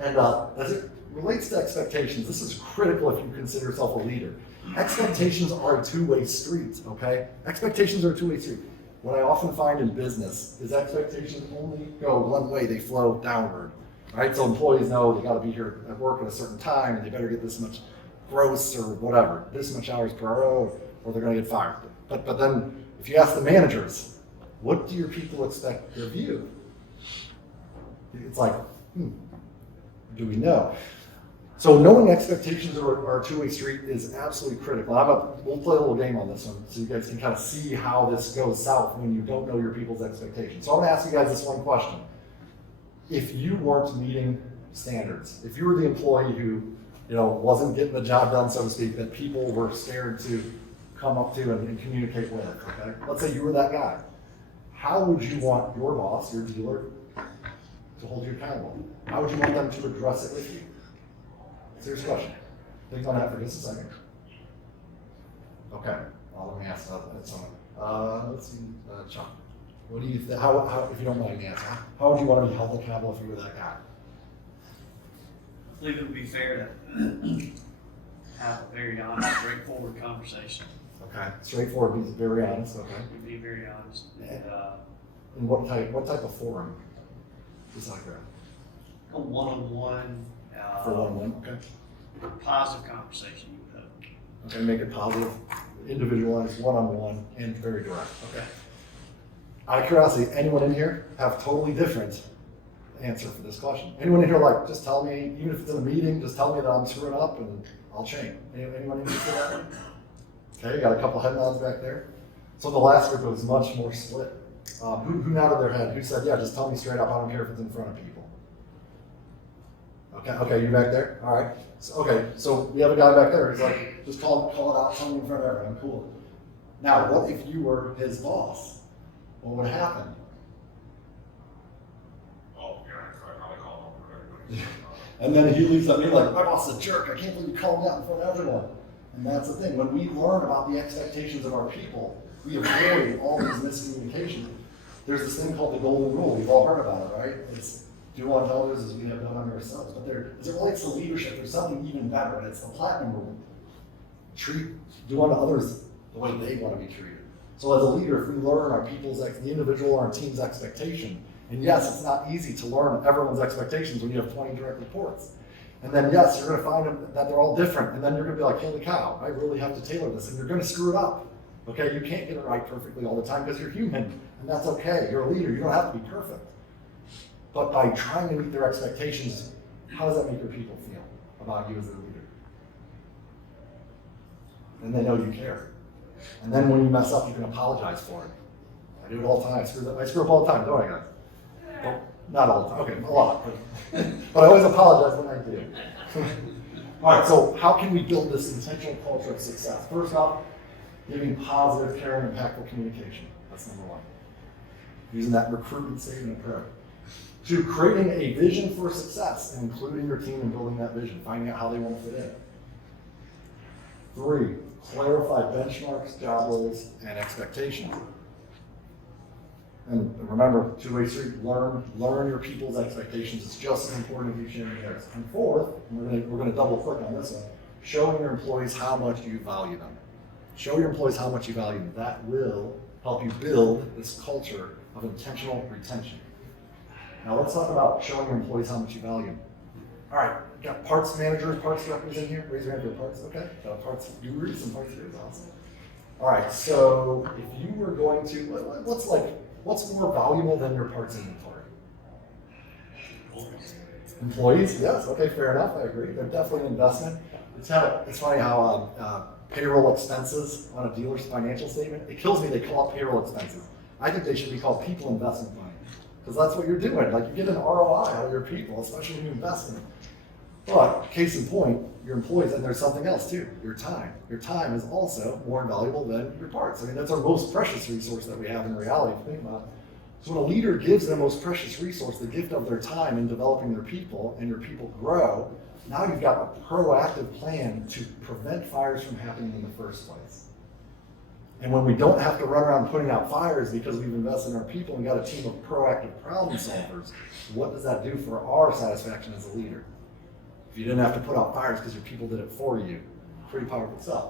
And as it relates to expectations, this is critical if you consider yourself a leader. Expectations are a two-way street, okay? Expectations are a two-way street. What I often find in business is expectations only go one way, they flow downward, right? So employees know they gotta be here at work at a certain time and they better get this much gross or whatever, this much hours per hour, or they're gonna get fired. But then if you ask the managers, what do your people expect of you? It's like, do we know? So knowing expectations are a two-way street is absolutely critical. We'll play a little game on this one so you guys can kind of see how this goes south when you don't know your people's expectations. So I'm gonna ask you guys this one question. If you weren't meeting standards, if you were the employee who wasn't getting the job done, so to speak, that people were scared to come up to and communicate with, okay? Let's say you were that guy. How would you want your boss, your dealer, to hold you accountable? How would you want them to address it with you? Serious question. Think on that for just a second. Okay, let me ask someone. Let's see, Chuck. What do you think? How, if you don't mind me asking, how would you want to be held accountable if you were that guy? I think it would be fair to have a very honest, straightforward conversation. Okay, straightforward, be very honest. Okay. Be very honest. And what type of forum is like that? A one-on-one. For one-on-one, okay. Positive conversation, you would hope. Okay, make it positive, individualized, one-on-one, and very direct. Okay. Out of curiosity, anyone in here have totally different answer for this question? Anyone in here like, just tell me, even if it's in a meeting, just tell me that I'm screwing up and I'll change. Anyone in here for that? Okay, got a couple head nods back there. So the last group was much more split. Who nodded their head? Who said, yeah, just tell me straight up, I don't care if it's in front of people. Okay, you back there? All right. So we have a guy back there. He's like, just call it out, tell me in front of everyone. Cool. Now, what if you were his boss? What would happen? Oh, yeah, I probably call him. And then he leaves at me like, my boss is a jerk. I can't believe you called me out in front of everyone. And that's the thing. When we learn about the expectations of our people, we avoid all these miscommunications. There's this thing called the golden rule. We've all heard about it, right? It's do unto others as we have done unto ourselves. But as it relates to leadership, there's something even better, and it's the platinum rule. Do unto others the way they want to be treated. So as a leader, if we learn our people's, the individual or our team's expectation, and yes, it's not easy to learn everyone's expectations when you have 20 direct reports. And then yes, you're going to find that they're all different, and then you're going to be like, holy cow, I really have to tailor this, and you're going to screw it up. Okay, you can't get it right perfectly all the time because you're human, and that's okay. You're a leader, you don't have to be perfect. But by trying to meet their expectations, how does that make your people feel about you as a leader? And they know you care. And then when you mess up, you can apologize for it. I do it all the time. I screw up all the time, don't I, guys? Well, not all the time. Okay, a lot. But I always apologize when I do. All right, so how can we build this intentional culture of success? First off, giving positive, caring, impactful communication. That's number one. Using that recruitment statement approach. 2, creating a vision for success and including your team in building that vision, finding out how they want to fit in. 3, clarify benchmarks, job roles, and expectations. And remember, two-way street, learn your people's expectations. It's just as important as you sharing theirs. And 4th, we're going to double click on this one, showing your employees how much you value them. Show your employees how much you value them. That will help you build this culture of intentional retention. Now let's talk about showing your employees how much you value them. All right, got parts managers, parts directors in here. Raise your hand for parts, okay? Got parts gurus and parts gurus, awesome. All right, so if you were going to, what's more valuable than your parts inventory? Employees, yes, okay, fair enough, I agree. They're definitely an investment. It's funny how payroll expenses on a dealer's financial statement, it kills me they call it payroll expenses. I think they should be called people investment money. Because that's what you're doing. Like, you get an ROI out of your people, especially when you invest in them. But case in point, your employees, and there's something else too, your time. Your time is also more valuable than your parts. I mean, that's our most precious resource that we have in reality, if you think about it. So when a leader gives their most precious resource, the gift of their time in developing their people, and your people grow, now you've got a proactive plan to prevent fires from happening in the first place. And when we don't have to run around putting out fires because we've invested in our people and got a team of proactive problem solvers, what does that do for our satisfaction as a leader? If you didn't have to put out fires because your people did it for you, pretty powerful stuff.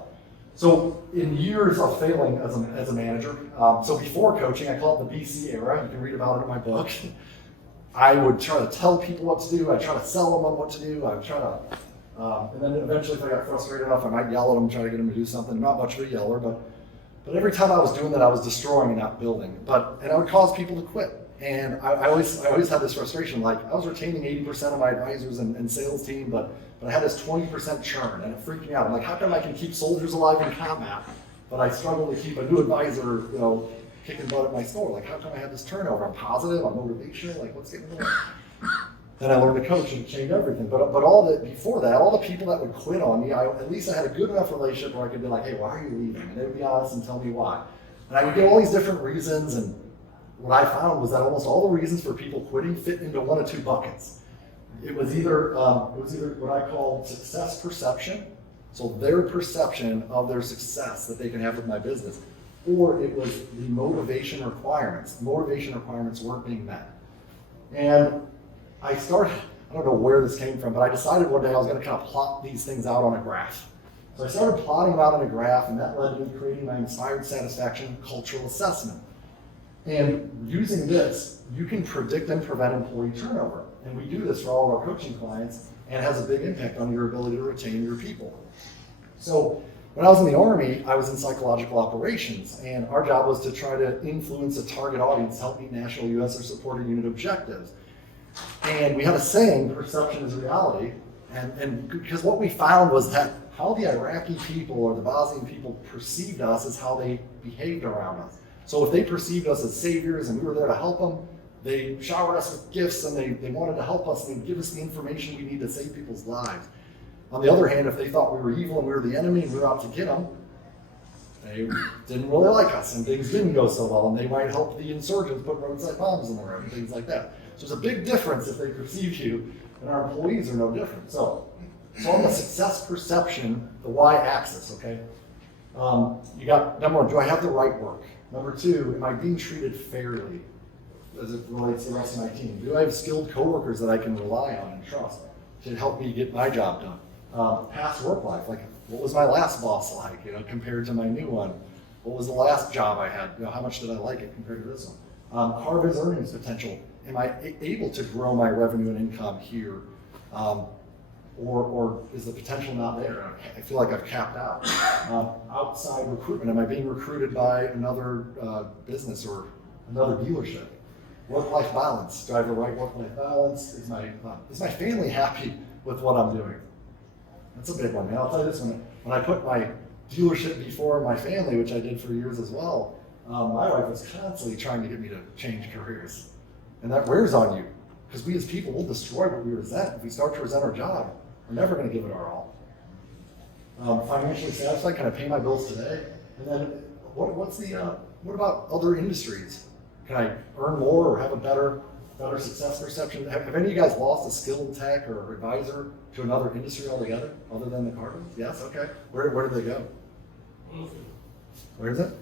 So in years of failing as a manager, so before coaching, I call it the BC era. You can read about it in my book. I would try to tell people what to do. I'd try to sell them on what to do. I'd try to, and then eventually if I got frustrated enough, I might yell at them, try to get them to do something. I'm not much of a yeller, but every time I was doing that, I was destroying and not building. And I would cause people to quit. And I always had this frustration, like I was retaining 80% of my advisors and sales team, but I had this 20% churn, and it freaked me out. I'm like, how come I can keep soldiers alive in combat, but I struggle to keep a new advisor, kicking butt at my store? Like, how come I have this turnover? I'm positive, I'm motivational, like what's getting on? Then I learned to coach and change everything. But before that, all the people that would quit on me, at least I had a good enough relationship where I could be like, hey, why are you leaving? And they would be honest and tell me why. And I would get all these different reasons, and what I found was that almost all the reasons for people quitting fit into one of two buckets. It was either what I call success perception, so their perception of their success that they can have with my business, or it was the motivation requirements. Motivation requirements weren't being met. And I don't know where this came from, but I decided one day I was going to kind of plot these things out on a graph. So I started plotting them out on a graph, and that led to me creating my Inspired Satisfaction Cultural Assessment. And using this, you can predict and prevent employee turnover. And we do this for all of our coaching clients, and it has a big impact on your ability to retain your people. So when I was in the Army, I was in psychological operations, and our job was to try to influence a target audience to help meet national, U.S., or supported unit objectives. And we had a saying, perception is reality, and because what we found was that how the Iraqi people or the Bosnian people perceived us is how they behaved around us. So if they perceived us as saviors and we were there to help them, they showered us with gifts and they wanted to help us, and they'd give us the information we need to save people's lives. On the other hand, if they thought we were evil and we were the enemy and we were out to get them, they didn't really like us and things didn't go so well, and they might help the insurgents put roadside bombs in the road and things like that. So there's a big difference if they perceive you, and our employees are no different. So on the success perception, the y-axis, okay? You got, number one, do I have the right work? Number two, am I being treated fairly as it relates to the rest of my team? Do I have skilled coworkers that I can rely on and trust to help me get my job done? Past work life, like what was my last boss like, compared to my new one? What was the last job I had? How much did I like it compared to this one? Harvest earnings potential. Am I able to grow my revenue and income here? Or is the potential not there? I feel like I've capped out. Outside recruitment, am I being recruited by another business or another dealership? Work-life balance, do I have the right work-life balance? Is my family happy with what I'm doing? That's a big one, man. I'll tell you this, when I put my dealership before my family, which I did for years as well, my wife was constantly trying to get me to change careers. And that wears on you, because we as people will destroy what we resent. If we start to resent our job, we're never going to give it our all. Financially satisfied, can I pay my bills today? And then what about other industries? Can I earn more or have a better success perception? Have any of you guys lost a skilled tech or advisor to another industry altogether, other than the car business? Yes, okay. Where did they go? Where is it?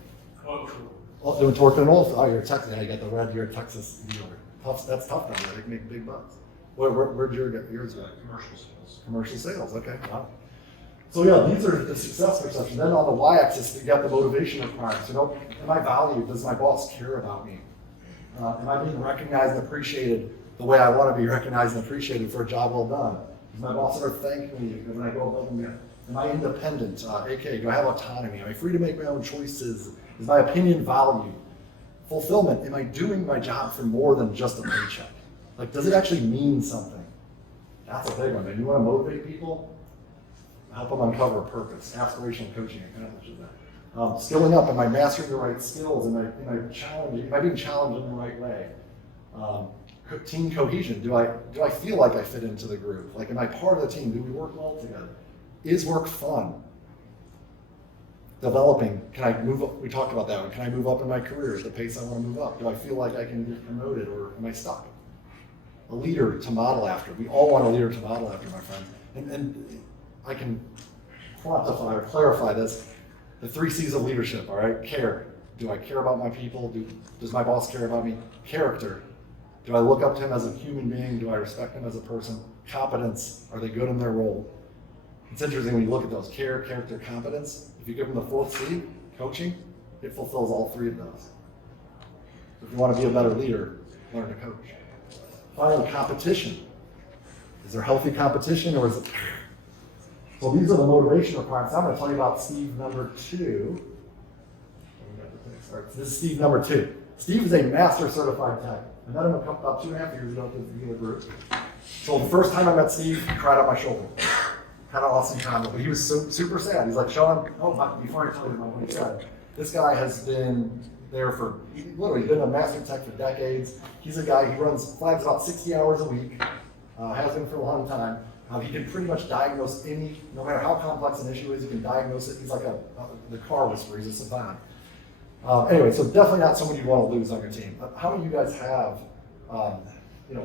Oh, doing torque and oil. Oh, you're a Texas. Yeah, you got the red. You're a Texas dealer. That's tough down there. They can make big bucks. Where'd yours go? Commercial sales. Commercial sales. Okay. Wow. So yeah, these are the success perception. Then on the y-axis, you got the motivation requirements. Am I valued? Does my boss care about me? Am I being recognized and appreciated the way I want to be recognized and appreciated for a job well done? Does my boss ever thank me when I go above and beyond? Am I independent? AKA, do I have autonomy? Am I free to make my own choices? Is my opinion valued? Fulfillment, am I doing my job for more than just a paycheck? Like, does it actually mean something? That's a big one, man. You want to motivate people? Help them uncover a purpose. Aspirational coaching accomplishes that. Skilling up, am I mastering the right skills? Am I being challenged in the right way? Team cohesion, do I feel like I fit into the group? Like, am I part of the team? Do we work well together? Is work fun? Developing, can I move up? We talked about that one. Can I move up in my career at the pace I want to move up? Do I feel like I can get promoted, or am I stuck? A leader to model after. We all want a leader to model after, my friends. And I can quantify or clarify this. The 3 C's of leadership, all right? Care. Do I care about my people? Does my boss care about me? Character. Do I look up to him as a human being? Do I respect him as a person? Competence. Are they good in their role? It's interesting when you look at those: care, character, competence. If you give them the 4th C, coaching, it fulfills all 3 of those. So if you want to be a better leader, learn to coach. Finally, competition. Is there healthy competition, or is it? So these are the motivation requirements. I'm going to tell you about Steve number 2. This is Steve number 2. Steve is a master certified tech. I met him about 2.5 years ago at the dealer group. So the first time I met Steve, he cried on my shoulder. Had an awesome time, but he was super sad. He's like, Sean, before I tell you what he said, this guy has been there for, literally been a master tech for decades. He's a guy, he runs flags about 60 hours a week, has been for a long time. He can pretty much diagnose any, no matter how complex an issue is, he can diagnose it. He's like the car whisperer, he's a savant. Anyway, so definitely not someone you want to lose on your team. How many of you guys have,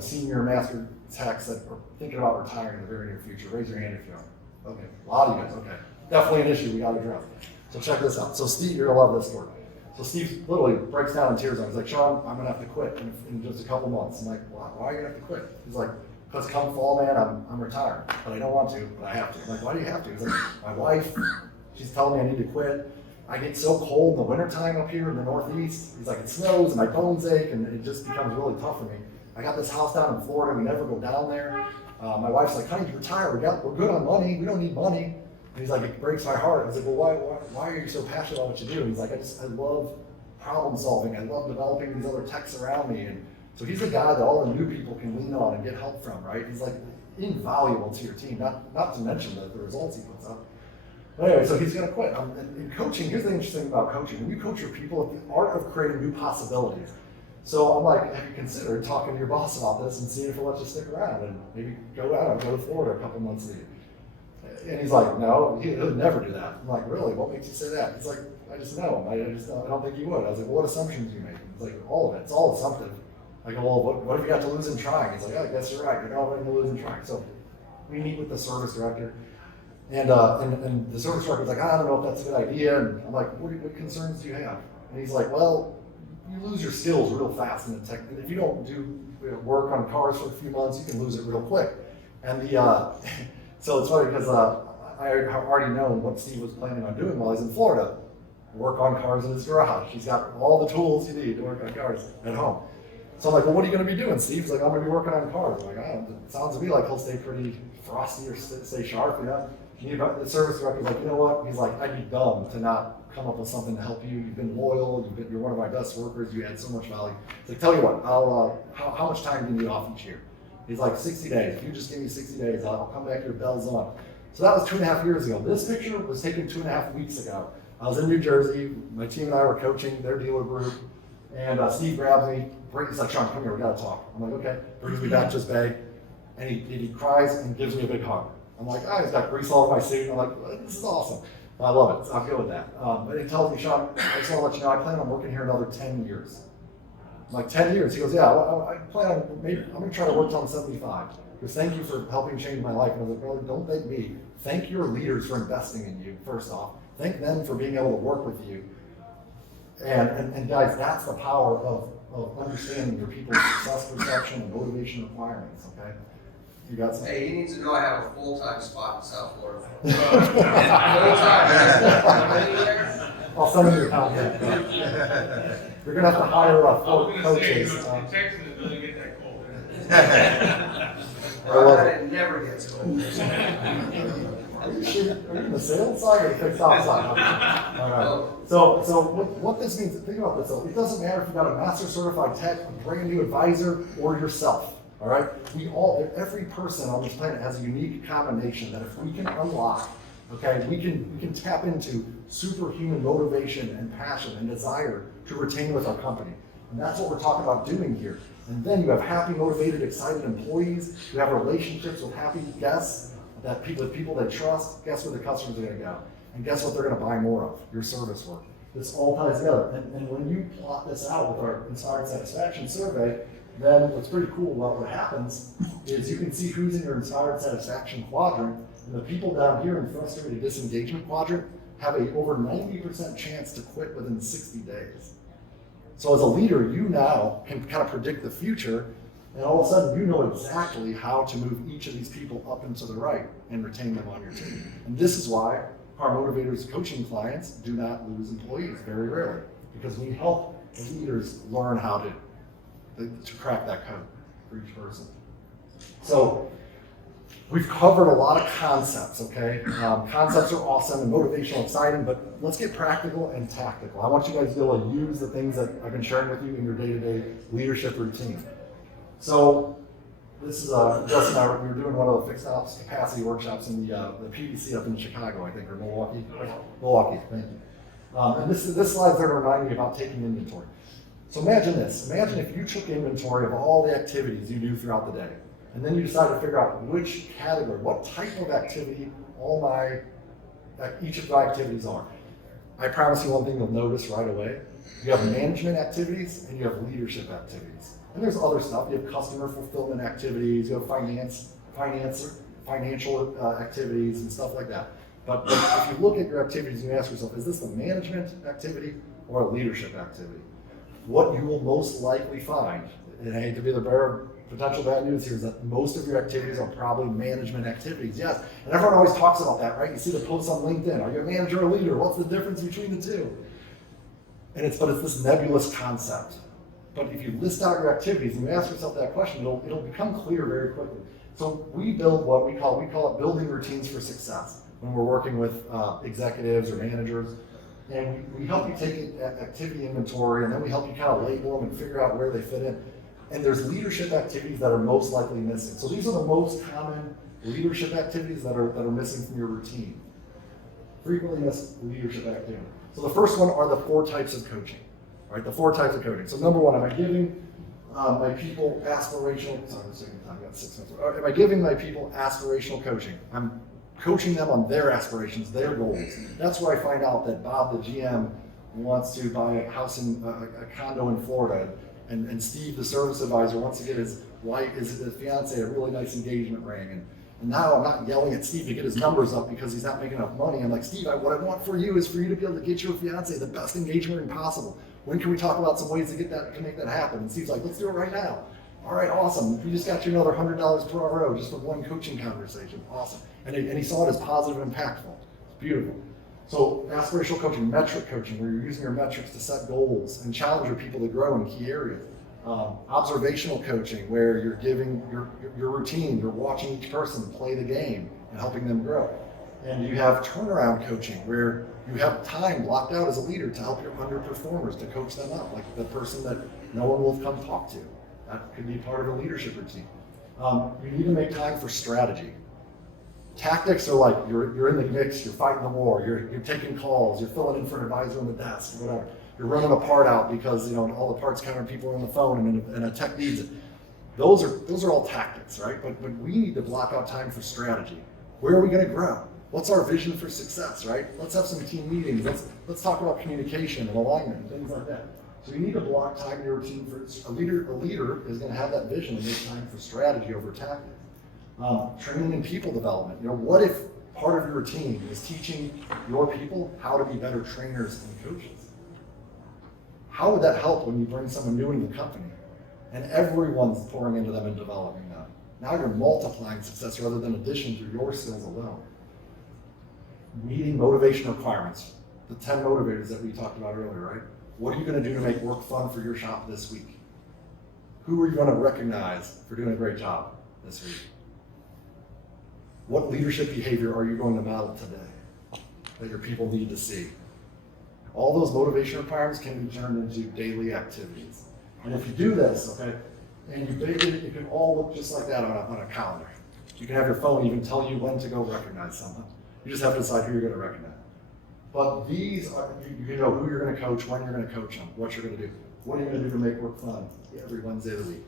senior master techs that are thinking about retiring in the very near future? Raise your hand if you are. Okay, a lot of you guys, okay. Definitely an issue we got to address. So check this out. So Steve, you're going to love this story. So Steve literally breaks down in tears. He's like, Sean, I'm going to have to quit in just a couple months. I'm like, why are you going to have to quit? He's like, because come fall, man, I'm retired. But I don't want to, but I have to. I'm like, why do you have to? He's like, my wife, she's telling me I need to quit. I get so cold in the wintertime up here in the Northeast. He's like, it snows and my bones ache and it just becomes really tough for me. I got this house down in Florida. We never go down there. My wife's like, honey, retire. We're good on money. We don't need money. And he's like, it breaks my heart. I was like, well, why are you so passionate about what you do? And he's like, I love problem solving. I love developing these other techs around me. And so he's a guy that all the new people can lean on and get help from, right? He's like invaluable to your team, not to mention the results he puts up. But anyway, so he's going to quit. In coaching, here's the interesting thing about coaching. When you coach your people, it's the art of creating new possibilities. So I'm like, have you considered talking to your boss about this and seeing if he'll let you stick around and maybe go out and go to Florida a couple months a year? And he's like, no, he'll never do that. I'm like, really? What makes you say that? He's like, I just know. I don't think he would. I was like, well, what assumptions do you make? He's like, all of it. It's all assumptive. I go, well, what have you got to lose in trying? He's like, yeah, I guess you're right. You're not going to lose in trying. So we meet with the service director. And the service director's like, I don't know if that's a good idea. And I'm like, what concerns do you have? And he's like, well, you lose your skills real fast in the tech. If you don't do work on cars for a few months, you can lose it real quick. And so it's funny because I already know what Steve was planning on doing while he's in Florida. Work on cars in his garage. He's got all the tools you need to work on cars at home. So I'm like, well, what are you going to be doing, Steve? He's like, I'm going to be working on cars. I'm like, it sounds to me like he'll stay pretty frosty or stay sharp, you know? The service director's like, you know what? He's like, I'd be dumb to not come up with something to help you. You've been loyal. You're one of my best workers. You add so much value. He's like, tell you what, how much time do you need off each year? He's like, 60 days. If you just give me 60 days, I'll come back here, bells on. So that was 2.5 years ago. This picture was taken 2.5 weeks ago. I was in New Jersey. My team and I were coaching their dealer group. And Steve grabs me. He's like, Sean, come here, we gotta talk. I'm like, okay. Brings me back to his bag. And he cries and gives me a big hug. I'm like, he's got grease all over my suit. I'm like, this is awesome. I love it. I'm good with that. But he tells me, Sean, I just want to let you know, I plan on working here another 10 years. I'm like, 10 years? He goes, yeah, I plan on, maybe, I'm going to try to work till I'm 75. Because thank you for helping change my life. And I was like, brother, don't thank me. Thank your leaders for investing in you, first off. Thank them for being able to work with you. And guys, that's the power of understanding your people's success perception and motivation requirements, okay? You got something? Hey, you need to know I have a full-time spot in South Florida. I'll send you your contact. You're going to have to hire 4 coaches. In Texas, it doesn't get that cold. It never gets cold. Are you in the sales side or the fixed ops side? All right. So what this means, think about this though. It doesn't matter if you've got a master certified tech, a brand new advisor, or yourself. All right. Every person on this planet has a unique combination that if we can unlock, okay, we can tap into superhuman motivation and passion and desire to retain with our company. And that's what we're talking about doing here. And then you have happy, motivated, excited employees. You have relationships with happy guests. People that trust, guess where the customers are going to go? And guess what they're going to buy more of? Your service work. This all ties together. And when you plot this out with our Inspired Satisfaction survey, then what's pretty cool about what happens is you can see who's in your Inspired Satisfaction quadrant, and the people down here in the Frustrated Disengagement quadrant have a over 90% chance to quit within 60 days. So as a leader, you now can kind of predict the future, and all of a sudden you know exactly how to move each of these people up and to the right and retain them on your team. And this is why our motivators coaching clients do not lose employees very rarely, because we help the leaders learn how to crack that code for each person. So we've covered a lot of concepts, okay? Concepts are awesome and motivational, exciting, but let's get practical and tactical. I want you guys to be able to use the things that I've been sharing with you in your day-to-day leadership routine. So this is Justin and I, we were doing one of the fixed ops capacity workshops in the PDC up in Chicago, I think, or Milwaukee. Milwaukee, thank you. And this slide's there to remind me about taking inventory. So imagine this. Imagine if you took inventory of all the activities you do throughout the day, and then you decided to figure out which category, what type of activity each of my activities are. I promise you one thing you'll notice right away. You have management activities and you have leadership activities. And there's other stuff. You have customer fulfillment activities, you have financial activities and stuff like that. But if you look at your activities and you ask yourself, is this a management activity or a leadership activity? What you will most likely find, and I hate to be the bearer of potential bad news here, is that most of your activities are probably management activities. Yes, and everyone always talks about that, right? You see the posts on LinkedIn. Are you a manager or a leader? What's the difference between the two? But it's this nebulous concept. But if you list out your activities and you ask yourself that question, it'll become clear very quickly. So we build what we call it building routines for success when we're working with executives or managers. And we help you take activity inventory, and then we help you kind of label them and figure out where they fit in. And there's leadership activities that are most likely missing. So these are the most common leadership activities that are missing from your routine. Frequently missed leadership activity. So the first one are the 4 types of coaching. All right, the 4 types of coaching. So number 1, am I giving my people aspirational? Sorry, I'm taking time. I got 6 minutes. Am I giving my people aspirational coaching? I'm coaching them on their aspirations, their goals. That's where I find out that Bob, the GM, wants to buy a house in a condo in Florida, and Steve, the service advisor, wants to get his fiance a really nice engagement ring. And now I'm not yelling at Steve to get his numbers up because he's not making enough money. I'm like, Steve, what I want for you is for you to be able to get your fiance the best engagement ring possible. When can we talk about some ways to make that happen? And Steve's like, let's do it right now. All right, awesome. You just got you another $100 per hour just for one coaching conversation. Awesome. And he saw it as positive and impactful. It's beautiful. So aspirational coaching, metric coaching, where you're using your metrics to set goals and challenge your people to grow in key areas. Observational coaching, where you're giving your routine, you're watching each person play the game and helping them grow. And you have turnaround coaching, where you have time blocked out as a leader to help your underperformers, to coach them up, like the person that no one will come talk to. That could be part of a leadership routine. You need to make time for strategy. Tactics are like you're in the mix, you're fighting the war, you're taking calls, you're filling in for an advisor on the desk, or whatever. You're running a part out because all the parts counter people are on the phone and a tech needs it. Those are all tactics, right? But we need to block out time for strategy. Where are we going to grow? What's our vision for success, right? Let's have some team meetings. Let's talk about communication and alignment and things like that. So you need to block time in your routine for a leader. A leader is going to have that vision and make time for strategy over tactics. Training and people development. What if part of your routine is teaching your people how to be better trainers and coaches? How would that help when you bring someone new into the company and everyone's pouring into them and developing them? Now you're multiplying success rather than addition through your skills alone. Meeting motivation requirements. The 10 motivators that we talked about earlier, right? What are you going to do to make work fun for your shop this week? Who are you going to recognize for doing a great job this week? What leadership behavior are you going to model today that your people need to see? All those motivation requirements can be turned into daily activities. And if you do this, okay, and you bake it, it can all look just like that on a calendar. You can have your phone even tell you when to go recognize someone. You just have to decide who you're going to recognize. But these are, you can know who you're going to coach, when you're going to coach them, what you're going to do. What are you going to do to make work fun every Wednesday of the week?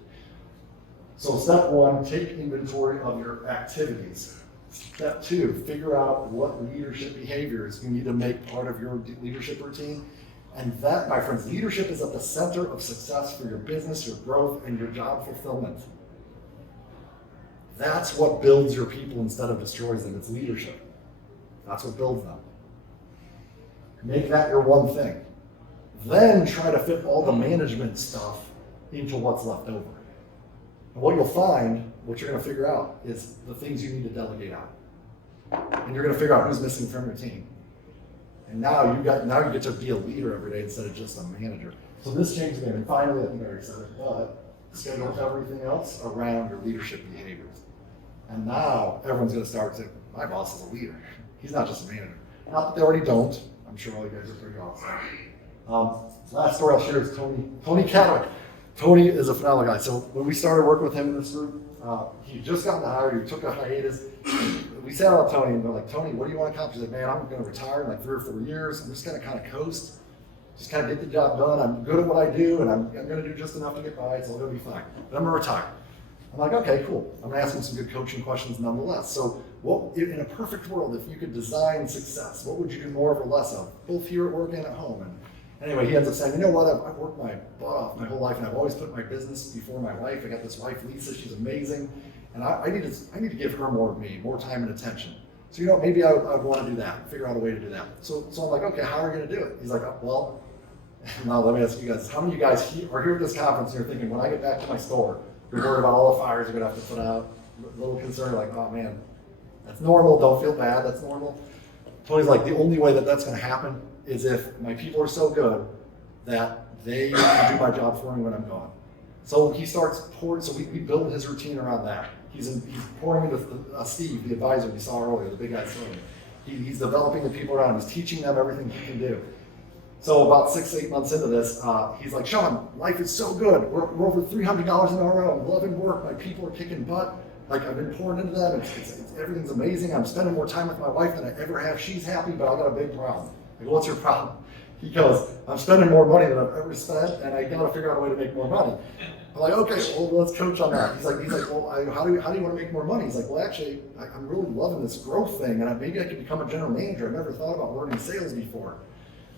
So step 1, take inventory of your activities. Step 2, figure out what leadership behaviors you need to make part of your leadership routine. And that, my friends, leadership is at the center of success for your business, your growth, and your job fulfillment. That's what builds your people instead of destroys them. It's leadership. That's what builds them. Make that your one thing. Then try to fit all the management stuff into what's left over. And what you'll find, what you're going to figure out, is the things you need to delegate out. And you're going to figure out who's missing from your team. And now you get to be a leader every day instead of just a manager. So this changes the game. And finally, I think I already said it, but schedule everything else around your leadership behaviors. And now everyone's going to start to, my boss is a leader. He's not just a manager. Not that they already don't. I'm sure all you guys are pretty awesome. Last story I'll share is Tony Kelley. Tony is a phenomenal guy. So when we started working with him in this group, he just gotten hired. He took a hiatus. We sat down with Tony and we're like, Tony, what do you want to accomplish? He's like, man, I'm going to retire in like 3 or 4 years. I'm just going to kind of coast, just kind of get the job done. I'm good at what I do, and I'm going to do just enough to get by. It's all going to be fine. But I'm going to retire. I'm like, okay, cool. I'm going to ask him some good coaching questions nonetheless. So what, in a perfect world, if you could design success, what would you do more of or less of, both here at work and at home? And anyway, he ends up saying, you know what, I've worked my butt off my whole life, and I've always put my business before my wife. I got this wife, Lisa, she's amazing, and I need to give her more of me, more time and attention. So, you know, maybe I would want to do that, figure out a way to do that. So I'm like, okay, how are we going to do it? He's like, oh, well, now let me ask you guys, how many of you guys are here at this conference and you're thinking, when I get back to my store, you're worried about all the fires you're going to have to put out, a little concerned, like, oh man, that's normal, don't feel bad, that's normal. Tony's like, the only way that that's going to happen is if my people are so good that they can do my job for me when I'm gone. So he starts pouring, so we build his routine around that. He's pouring into Steve, the advisor we saw earlier, the big guy Steve. He's developing the people around him, he's teaching them everything he can do. So about 6 to 8 months into this, he's like, Sean, life is so good. We're over $300 an hour. I'm loving work. My people are kicking butt. Like, I've been pouring into them. Everything's amazing. I'm spending more time with my wife than I ever have. She's happy, but I got a big problem. I go, what's your problem? He goes, I'm spending more money than I've ever spent, and I got to figure out a way to make more money. I'm like, okay, well, let's coach on that. He's like, well, how do you want to make more money? He's like, well, actually, I'm really loving this growth thing, and maybe I could become a general manager. I've never thought about learning sales before.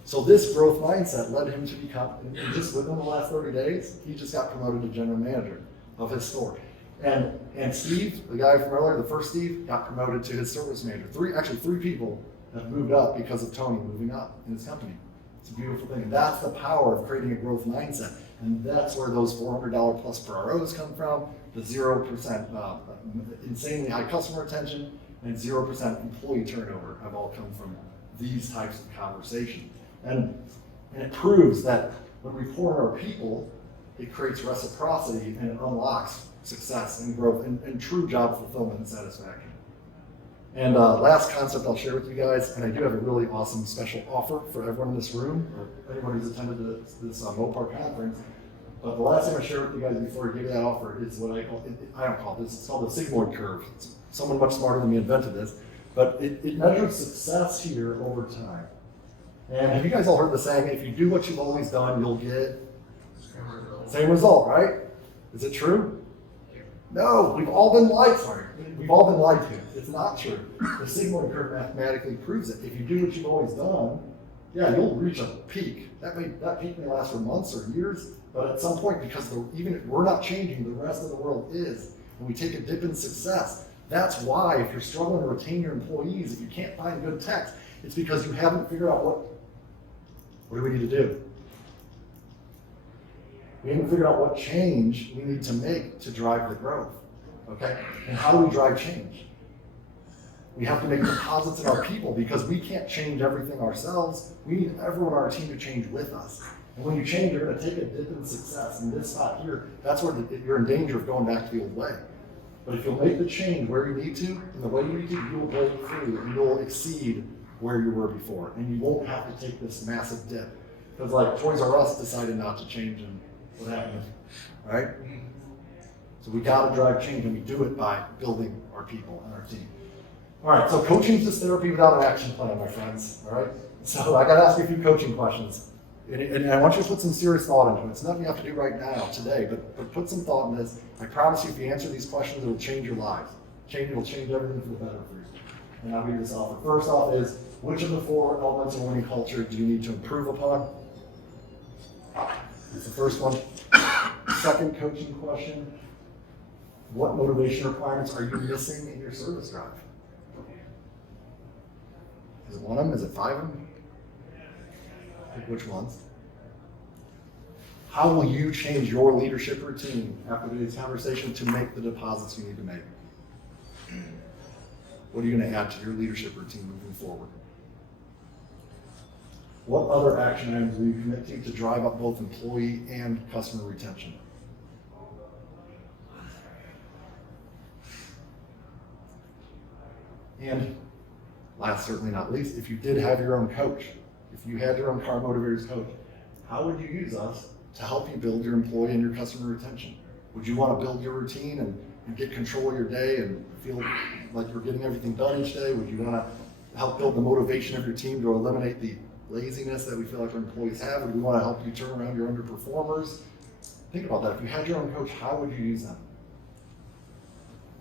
So this growth mindset led him to become, and just within the last 30 days, he just got promoted to general manager of his store. And Steve, the guy from earlier, the first Steve, got promoted to his service manager. Three people have moved up because of Tony moving up in his company. It's a beautiful thing. And that's the power of creating a growth mindset. And that's where those $400 plus per ROs come from, the 0% insanely high customer retention, and 0% employee turnover have all come from these types of conversations. And it proves that when we pour in our people, it creates reciprocity and it unlocks success and growth and true job fulfillment and satisfaction. And last concept I'll share with you guys, and I do have a really awesome special offer for everyone in this room, or anyone who's attended this MOPAR conference. But the last thing I share with you guys before I give you that offer is what I don't call this, it's called the sigmoid curve. Someone much smarter than me invented this, but it measures success here over time. And have you guys all heard the saying, if you do what you've always done, you'll get same result, right? Is it true? No, we've all been lied to. It's not true. The sigmoid curve mathematically proves it. If you do what you've always done, yeah, you'll reach a peak. That peak may last for months or years, but at some point, because even if we're not changing, the rest of the world is, and we take a dip in success. That's why if you're struggling to retain your employees, if you can't find good techs, it's because you haven't figured out what do we need to do? We haven't figured out what change we need to make to drive the growth, okay? And how do we drive change? We have to make deposits in our people because we can't change everything ourselves. We need everyone on our team to change with us. And when you change, you're going to take a dip in success. In this spot here, that's where you're in danger of going back to the old way. But if you'll make the change where you need to, in the way you need to, you will break through and you'll exceed where you were before. And you won't have to take this massive dip. Because like Toys R Us decided not to change and what happened, right? So we got to drive change, and we do it by building our people and our team. All right, so coaching is just therapy without an action plan, my friends, all right? So I got to ask you a few coaching questions. And I want you to put some serious thought into it. It's nothing you have to do right now, today, but put some thought in this. I promise you, if you answer these questions, it will change your lives. It will change everything for the better for you. And I'll read this off. The first off is, which of the 4 elements of winning culture do you need to improve upon? That's the first one. Second coaching question, what motivation requirements are you missing in your service drive? Is it 1 of them? Is it 5 of them? Pick which ones. How will you change your leadership routine after today's conversation to make the deposits you need to make? What are you going to add to your leadership routine moving forward? What other action items will you commit to drive up both employee and customer retention? And last, certainly not least, if you did have your own coach, if you had your own car motivators coach, how would you use us to help you build your employee and your customer retention? Would you want to build your routine and get control of your day and feel like you're getting everything done each day? Would you want to help build the motivation of your team to eliminate the laziness that we feel like our employees have? Would we want to help you turn around your underperformers? Think about that. If you had your own coach, how would you use them?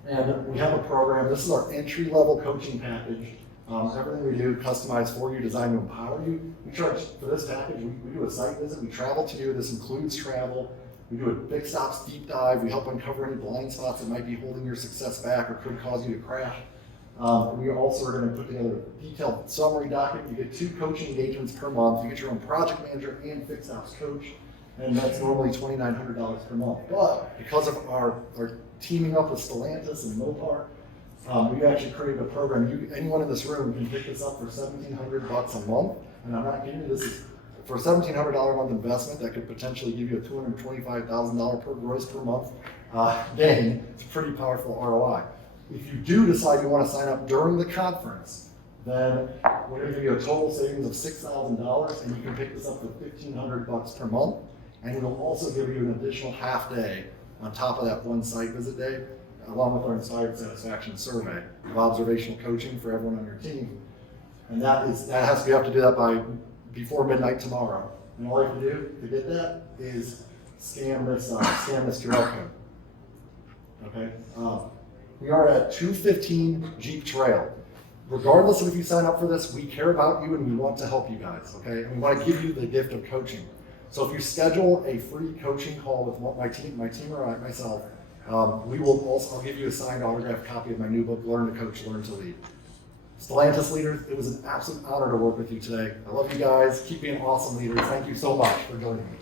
And we have a program. This is our entry-level coaching package. Everything we do customized for you, designed to empower you. We charge for this package. We do a site visit. We travel to you. This includes travel. We do a big stops deep dive. We help uncover any blind spots that might be holding your success back or could cause you to crash. We also are going to put together a detailed summary docket. You get 2 coaching engagements per month. You get your own project manager and fixed ops coach, and that's normally $2,900 per month. But because of our teaming up with Stellantis and MOPAR, we actually created a program. Anyone in this room can pick this up for $1,700 a month, and I'm not kidding you. This is for a $1,700 a month investment that could potentially give you a $225,000 per gross per month gain. It's a pretty powerful ROI. If you do decide you want to sign up during the conference, then we're going to give you a total savings of $6,000, and you can pick this up for $1,500 per month. And we'll also give you an additional half day on top of that one site visit day, along with our Inspired Satisfaction Survey of observational coaching for everyone on your team. And you have to do that by before midnight tomorrow. And all you have to do to get that is scan this QR code. Okay. We are at 215 Jeep Trail. Regardless of if you sign up for this, we care about you and we want to help you guys, okay? And we want to give you the gift of coaching. So if you schedule a free coaching call with my team or myself, I'll give you a signed autographed copy of my new book, Learn to Coach, Learn to Lead. Stellantis leaders, it was an absolute honor to work with you today. I love you guys. Keep being awesome leaders. Thank you so much for joining me.